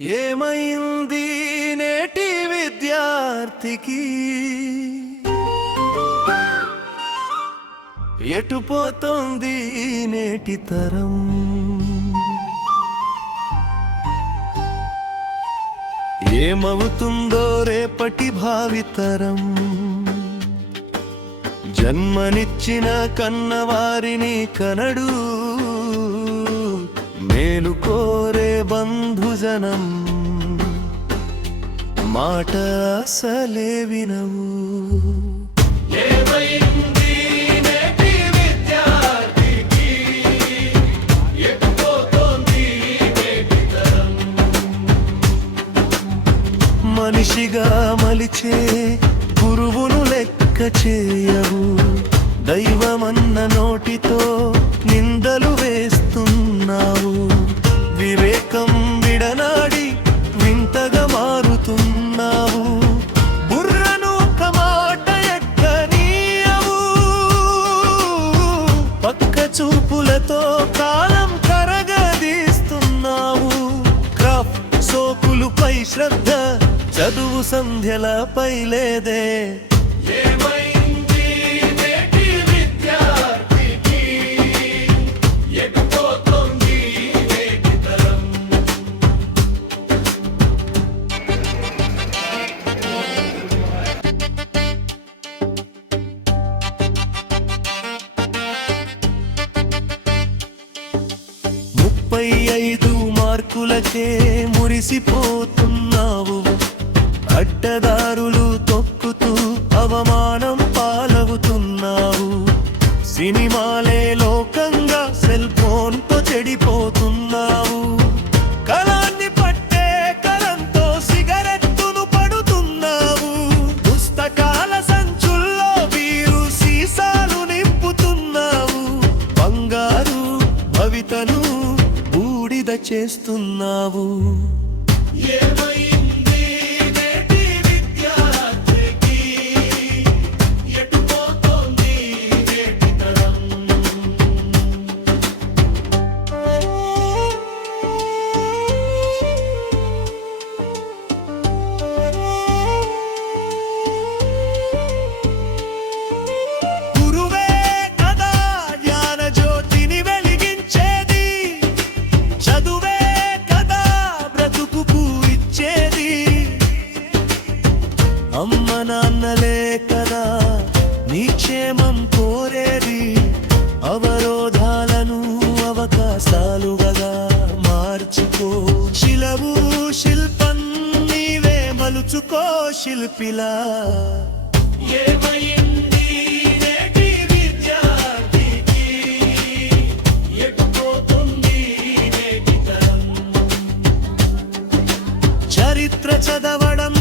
ఏమైంది నేటి విద్యార్థికి ఎటుపోతోంది నేటి తరం ఏమవుతుందో రేపటి భావితరం జన్మనిచ్చిన కన్నవారిని కనడు మేలు కోరే బంధుజనం మాట అసలే వినవు మనిషిగా మలిచే గురువును లెక్క చేయవు దైవమన్న నోటితో నిందలు వేస్తున్నావు వివేకం విడనాడి వింతగా మారుతున్నావు బుర్రను ఒక మాట ఎక్కనీయవు పక్క చూపులతో కాలం కరగదీస్తున్నావు క్రాఫ్ట్ సోకులుపై శ్రద్ధ చదువు సంధ్యలపై లేదే ముప్పై 35 మార్కులకే మురిసిపోతున్నావు అడ్డదారులు తొక్కుతూ అవమానం పాలవుతున్నావు సినిమాలే లోకంగా సెల్ ఫోన్తో చెడిపోతున్నావు కళాన్ని పట్టే కలంతో సిగరెట్టును పడుతున్నావు పుస్తకాల సంచుల్లో వీరు సీసాలు నింపుతున్నావు బంగారు భవితను బూడిద చేస్తున్నావు అమ్మ నాన్నలే కదా నీ క్షేమం కోరేది అవరోధాలను అవకాశాలుగా మార్చుకో శిలవు శిల్పం నీవే మలుచుకో శిల్పిలా చరిత్ర చదవడం